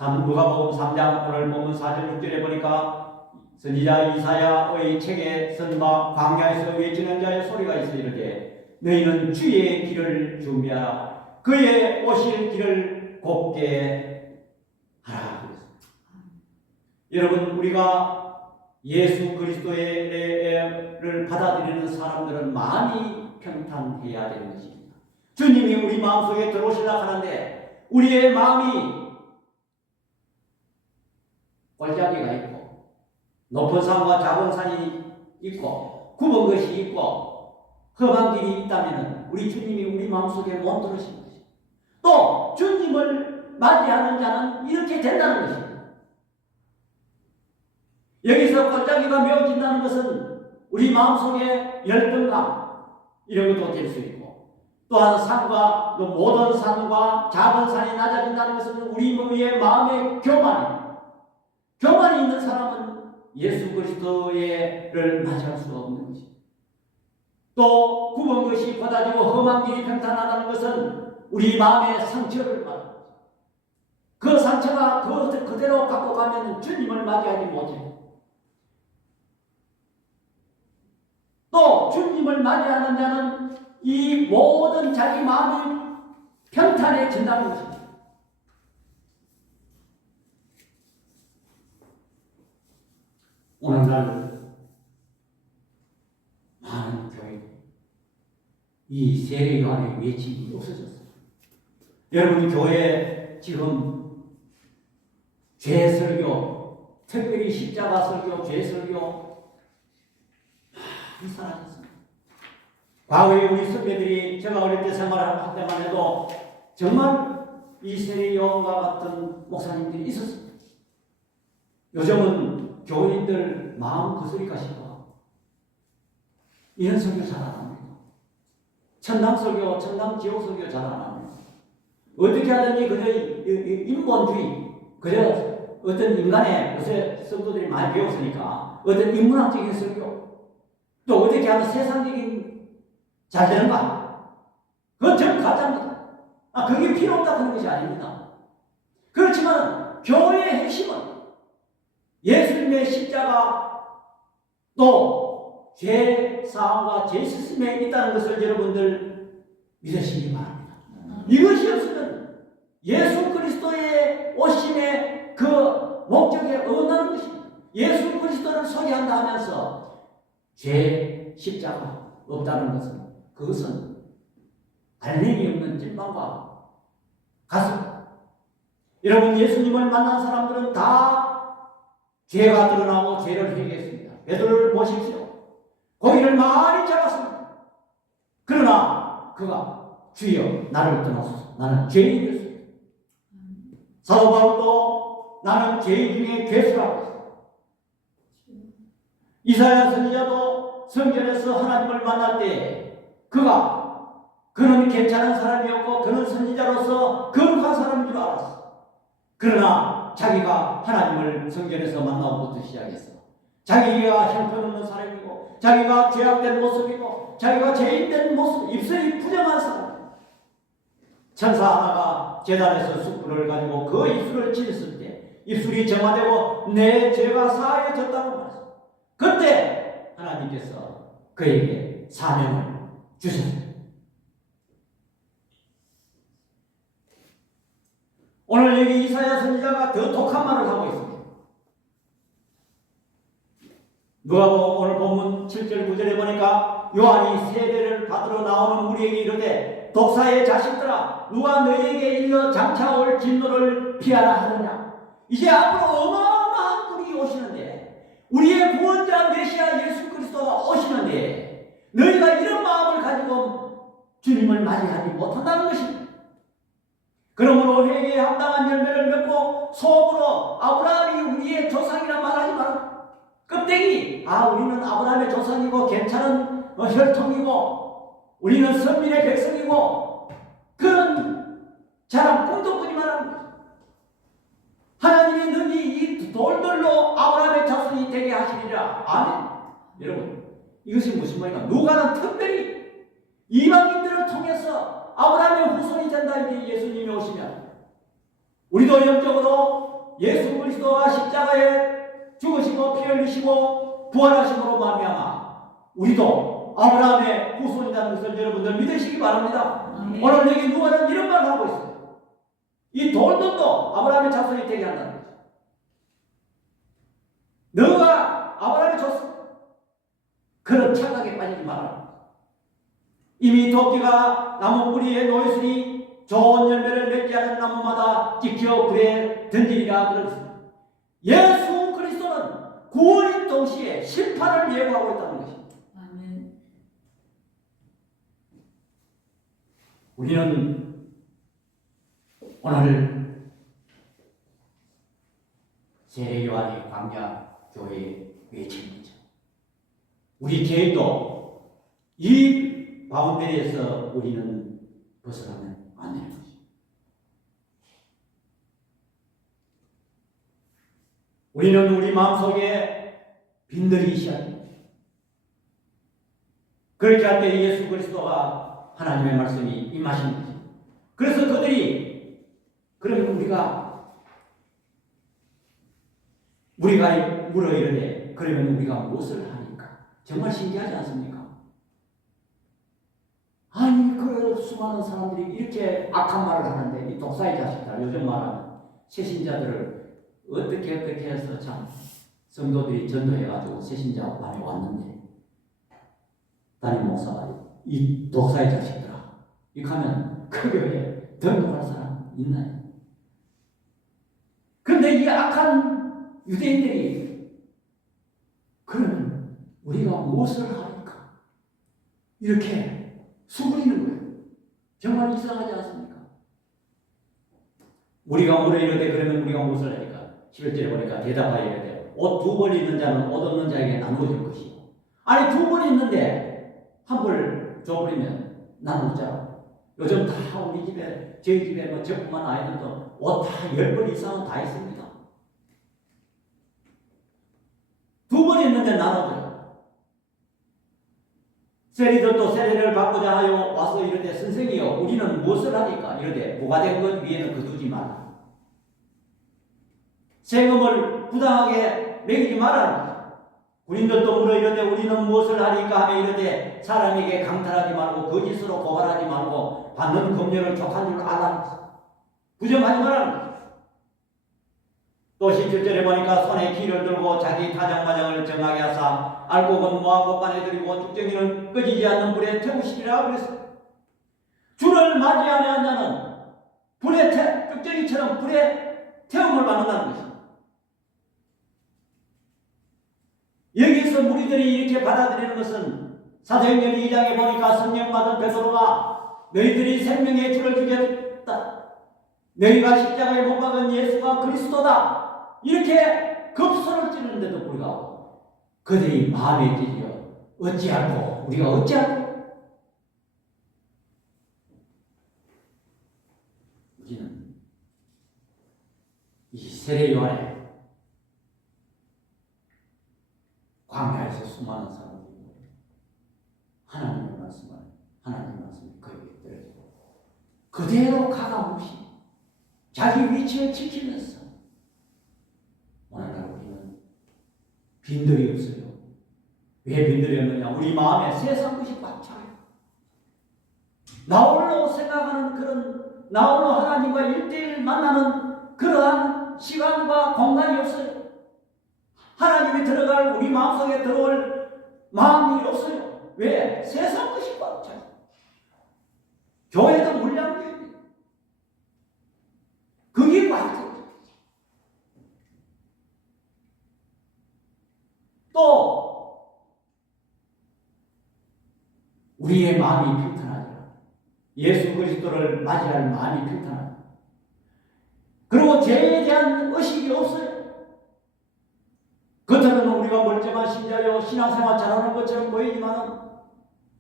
누가복음 3장 오늘 보면 4절 6절에 보니까 선지자 이사야의 책에 선바 광야에서 외치는 자의 소리가 있어 이르되 너희는 주의 길을 준비하라. 그의 오실 길을 곱게 하라. 여러분, 우리가 예수 그리스도를 받아들이는 사람들은 많이 평탄해야 되는 것입니다. 주님이 우리 마음속에 들어오시려 하는데 우리의 마음이 골짜기가 있고 높은 산과 작은 산이 있고 굽은 것이 있고 험한 길이 있다면 우리 주님이 우리 마음속에 못 들으신 것입니다. 또 주님을 맞이하는 자는 이렇게 된다는 것입니다. 여기서 골짜기가 메워진다는 것은 우리 마음속에 열등감 이런 것도 될 수 있고 또한 산과 또 모든 산과 작은 산이 낮아진다는 것은 우리 몸의 마음의 교만이 있는 사람은 예수 그리스도를 맞이할 수가 없는 것입니다. 또 굽은 것이 걷어지고 험한 길이 평탄하다는 것은 우리 마음의 상처를 말합니다. 그 상처가 그대로 갖고 가면 주님을 맞이하지 못해요. 또 주님을 맞이하는 자는 이 모든 자기 마음이 평탄해진다는 것입니다. 오늘날 많은 교회 이 세례 요한의 외침이 없어졌어요. 여러분 교회 지금 죄 설교, 특별히 십자가 설교, 죄 설교 많이 사라졌습니다. 과거에 우리 선배들이 제가 어릴 때 생활할 때만 해도 정말 이 세례 요한과 같은 목사님들이 있었습니다. 요즘은 교인들 마음 거스리까 싶어 이런 설교 잘 안 합니다. 천당 설교, 천당 지옥 설교 잘 안 합니다. 어떻게 하든지 그저 인본주의, 그저 어떤 인간의 요새 성도들이 많이 배웠으니까 어떤 인문학적인 설교, 또 어떻게 하면 세상적인 잘 되는가? 그건 전부 가짜입니다. 그게 필요 없다 그런 것이 아닙니다. 그렇지만 교회의 핵심은 예수님의 십자가 또 죄 사함과 죄 씻음에 있다는 것을 여러분들 믿으시기 바랍니다. 이것이 없으면 예수 그리스도의 오심의 그 목적에 어긋나는 것입니다. 예수 그리스도를 소개한다 하면서 죄 십자가 없다는 것은 그것은 알맹이 없는 찐빵과 같습니다. 여러분 예수님을 만난 사람들은 다 죄가 드러나고 죄를 회개했습니다. 베드로를 보십시오. 고기를 많이 잡았습니다. 그러나 그가 주여 나를 떠나소서 나는 죄인이었습니다. 사도 바울도 나는 죄인 중에 괴수라고 했습니다. 이사야 선지자도 성전에서 하나님을 만날 때 그는 괜찮은 사람이었고 그는 선지자로서 거룩한 사람인 줄 알았어. 그러나 자기가 하나님을 성전에서 만나고부터 시작했어. 자기가 형편없는 사람이고 자기가 죄악된 모습이고 자기가 죄인된 모습, 입술이 부정한 사람. 천사 하나가 제단에서 숯불을 가지고 그 입술을 찢었을 때 입술이 정화되고 내 죄가 사하여졌다고 말했어. 그때 하나님께서 그에게 사명을 주셨어요. 오늘 여기 이사야 선지자가 더 독한 말을 하고 있습니다. 누가복음 오늘 본문 7절 9절에 보니까 요한이 세례를 받으러 나오는 우리에게 이르되 독사의 자식들아 누가 너희에게 일러 장차 올 진노를 피하라 하느냐. 이제 앞으로 어마어마한 분이 오시는데 우리의 구원자 메시아 예수 그리스도가 오시는데 너희가 이런 마음을 가지고 주님을 맞이하지 못한다는 것입니다. 그러므로 회개에 합당한 열매를 맺고 속으로 아브라함이 우리의 조상이라 말하지 마라. 껍데기 우리는 아브라함의 조상이고 괜찮은 혈통이고 우리는 선민의 백성이고 그런 자랑 꿈도 꾸지 말라. 하나님이 너희 이 돌들로 아브라함의 자손이 되게 하시리라. 아멘. 여러분 이것이 무슨 말인가? 누가는 특별히 이방인들을 통해서 아브라함의 후손이 된다. 이제 예수님이 오시면 우리도 영적으로 예수 그리스도가 십자가에 죽으시고 피 흘리시고 부활하심으로 말미암아 우리도 아브라함의 후손이라는 것을 여러분들 믿으시기 바랍니다. 오늘 여기 누가는 이런 말을 하고 있어요. 이 돌들도 아브라함의 자손이 되게 한다는 거죠. 너가 아브라함의 자손 그런 착각에 빠지지 마라. 이미 토끼가 나무 뿌리에 놓였으니 좋은 열매를 맺지 않은 나무마다 찍혀 불에 던지리라 그랬습니다. 예수 그리스도는 구원인 동시에 심판을 예고하고 있다는 것입니다. 아멘. 우리는 오늘 세례요한의 광야 교회의 외침이죠. 우리 개인도 이 바운더리에서 우리는 벗어나면 안 되는 것입니다. 우리는 우리 마음속에 빈들이 시작합니다. 그렇게 할 때 예수 그리스도가 하나님의 말씀이 임하신 거죠. 그래서 그들이 그러면 우리가 물어 이르되 그러면 우리가 무엇을 하니까? 정말 신기하지 않습니까? 아니 그 수많은 사람들이 이렇게 악한 말을 하는데 이 독사의 자식들 요즘 말하는 새신자들을 어떻게 해서 참 성도들이 전도해가지고 새신자 반에 왔는데 담임 목사가 이 독사의 자식들아 이렇게 하면 그 교회에 등록할 사람 있나요? 그런데 이 악한 유대인들이 그러면 우리가 무엇을 하니까 이렇게 수그리는 거예요. 정말 이상하지 않습니까? 우리가 물어 이르되 그러면 우리가 무엇을 하니까 11절에 보니까 대답하여 이르되 옷 두 벌 있는 자는 옷 없는 자에게 나누어질 것이고 아니 두 벌 있는데 한 벌 줘버리면 나누자. 요즘 다 우리 집에 저희 집에 뭐 저뿐만 아니더라도 옷 다 10벌 이상은 다 있습니다. 두 벌 있는데 나눠줘요. 세리들도 세례를 받고자 하여 와서 이르되 선생이여 우리는 무엇을 하니까 이르되 부과된 것 위에는 거두지 말라. 세금을 부당하게 매기지 말라는 거죠. 군인들도 물어 이르되 우리는 무엇을 하니까 하며 이르되 사람에게 강탈하지 말고 거짓으로 고발하지 말고 받는 금전을 족한 줄 알라는 거죠. 부정하지 말라는 거죠. 또 17절에 보니까 손에 키를 들고 자기 타작마장을 정하게 하사 알곡은 모아고 빠내드리고 쭉정이는 꺼지지 않는 불에 태우시리라 그랬어요. 주를 맞이하는 자는 불에 쭉정이처럼 불에 태움을 받는다는 것입니다. 여기서 무리들이 이렇게 받아들이는 것은 사도행전 2장에 보니까 성령 받은 베드로가 너희들이 생명의 주를 죽였다. 너희가 십자가에 못 박은 예수가 그리스도다. 이렇게 급소를 찌르는데도 불구하고 그들이 마음에 찌려 어찌하고 우리가 어찌하고 우리는 이 세례 요한의 광야에서 수많은 사람들이 하나님의 말씀을 그에게 들어주고 그대로 가감없이 자기 위치를 지키면서 오늘날 우리는 빈들이 없어요. 왜 빈들이 없느냐? 우리 마음에 세상 것이 꽉 차요. 나홀로 생각하는 그런 나홀로 하나님과 일대일 만나는 그러한 시간과 공간이 없어요. 하나님이 들어갈 우리 마음속에 들어올 마음이 없어요. 왜? 세상 것이 꽉 차요. 교회도 물량교회입니다. 그게 꽉 차요. 또 우리의 마음이 평탄하죠. 예수 그리스도를 맞이할 마음이 평탄하죠. 그리고 죄에 대한 의식이 없어요. 겉으로는 우리가 멀쩡한 신자요 신앙생활 잘하는 것처럼 보이지만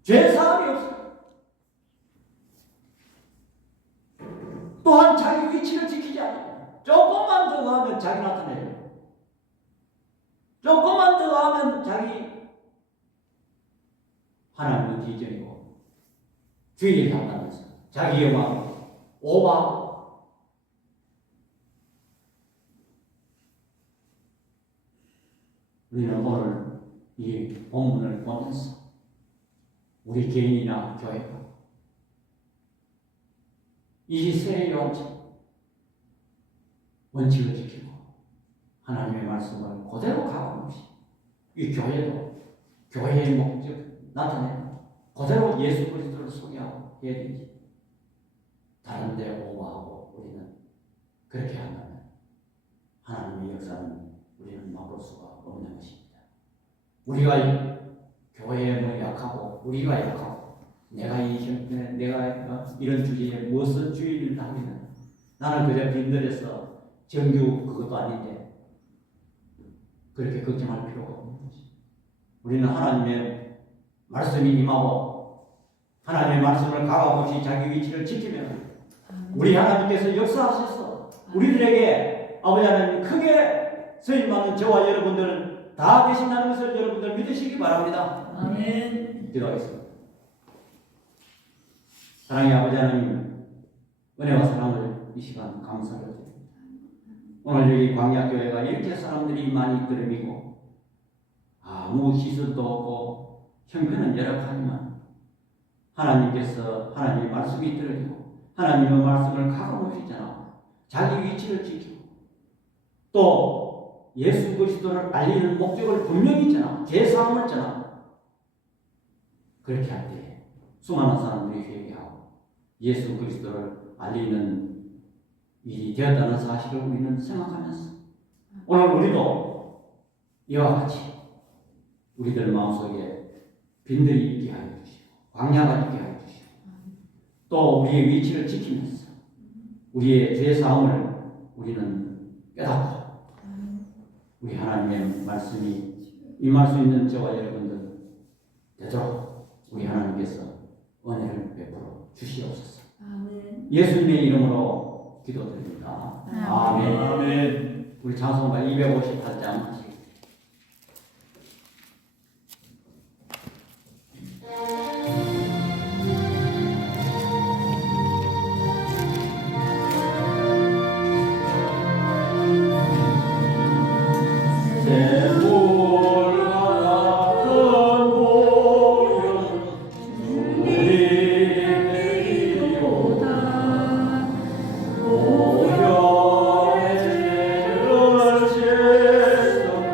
죄사함이 없어요. 또한 자기 위치를 지키지 않아요. 조금만 더 가면 자기 나타내요. 조금만 더 하면 자기 하나님은 뒤져이고 주의를 한다면서 자기의 마음 오바 우리는 오늘 이 본문을 보면서 우리 개인이나 교회가 이 세례 요한처럼 원칙을 지키고 하나님의 말씀을 그대로 가감없이 이 교회도 교회의 목적 나타내고 그대로 예수 그리스도를 소개하고 해야 되지. 다른 데 오버하고 우리는 그렇게 한다면 하나님의 역사는 우리는 막을 수가 없는 것입니다. 우리가 교회에 뭐 약하고 우리가 약하고 내가 이런 주제에 무슨 주의를 하기는 나는 그저 빈들에서 정규 그것도 아닌데 그렇게 걱정할 필요가 없는 것입니다. 우리는 하나님의 말씀이 임하고 하나님의 말씀을 가감없이 자기 위치를 지키면 우리 하나님께서 역사하셔서 우리들에게 아버지 하나님 크게 서임받는 저와 여러분들은 다 되신다는 것을 여러분들 믿으시기 바랍니다. 아멘. 기도하겠습니다. 사랑의 아버지 하나님, 은혜와 사랑을 이 시간 감사를 드립니다. 오늘 여기 광야교회가 이렇게 사람들이 많이 들음이고 아무 시설도 없고 형편은 열악하지만 하나님께서 하나님의 말씀이 들어지고 하나님의 말씀을 가감없이 전하고 자기 위치를 지키고 또 예수 그리스도를 알리는 목적을 분명히 전하고 제사함을 전하고 그렇게 할 때 수많은 사람들이 회개하고 예수 그리스도를 알리는 일이 되었다는 사실을 우리는 생각하면서 오늘 우리도 이와 같이 우리들 마음속에 빈들이 있게 하여 주시고 광야가 있게 하여 주시고 또 우리의 위치를 지키면서 우리의 죄사함을 우리는 깨닫고 우리 하나님의 말씀이 임할 수 있는 저와 여러분들 되도록 우리 하나님께서 은혜를 베풀어 주시옵소서. 예수님의 이름으로 기도드립니다. 아멘. 아멘. 우리 찬송가 258장 하시겠습니다. 오혈의 죄를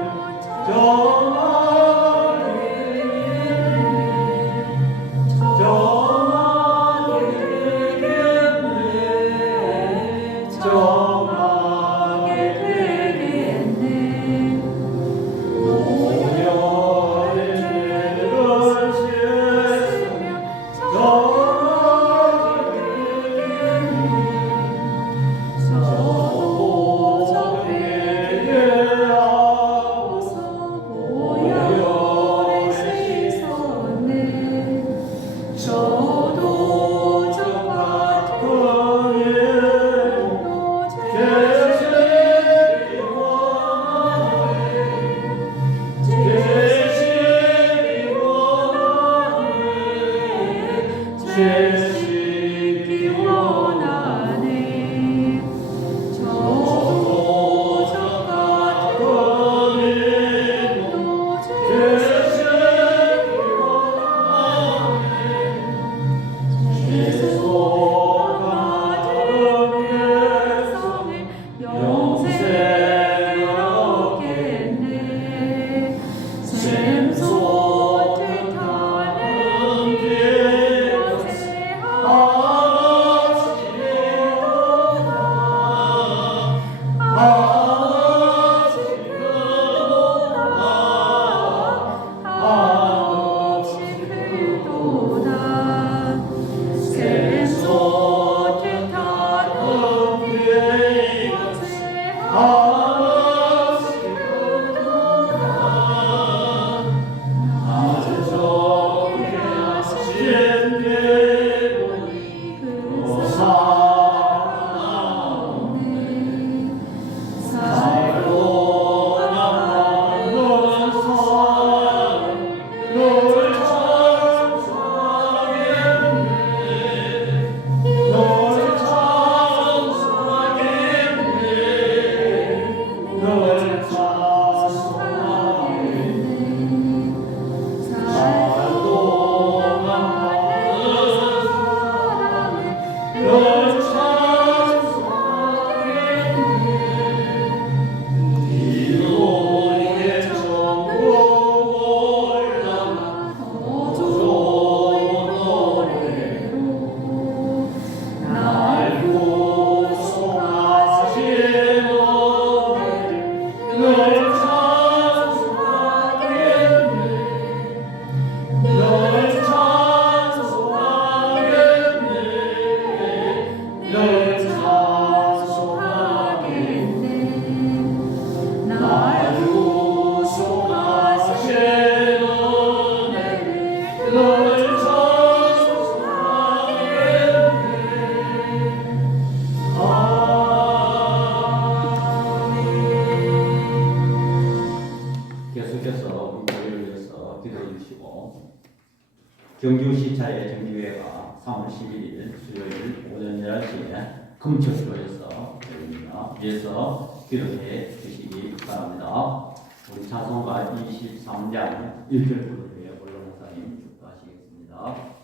경주시차의 정기회가 3월 11일 수요일 오전 11시에 금천교에서 열립니다. 이에서 기도해 주시기 바랍니다. 우리 찬송가 23장 1절 부르에 올라 목사님 축도하시겠습니다.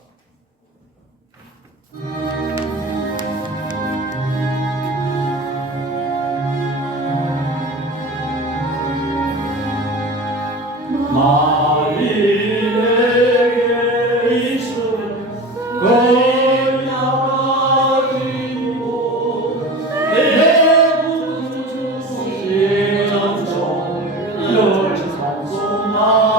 마리에게 있으면 거의 나가지고 내 구주의 정성 널 찬송하겠네.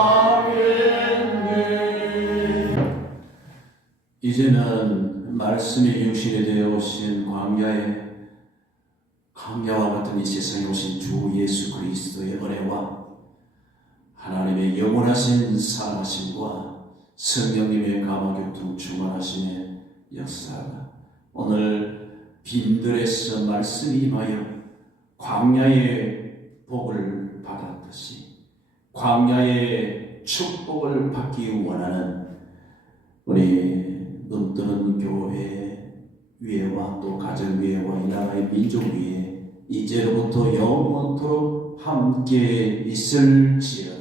이제는 말씀이 육신이 되어 오신 광야와 같은 이 세상에 오신 주 예수 그리스도의 은혜와 하나님의 영원하신 사랑하심과 성령님의 감화교통 충만하심의 역사가 오늘 빈들에서 말씀이 임하여 광야의 복을 받았듯이 광야의 축복을 받기 원하는 우리 눈뜨는 교회 위에와 또 가정 위에와 이 나라의 민족 위에 이제로부터 영원토록 함께 있을지어다.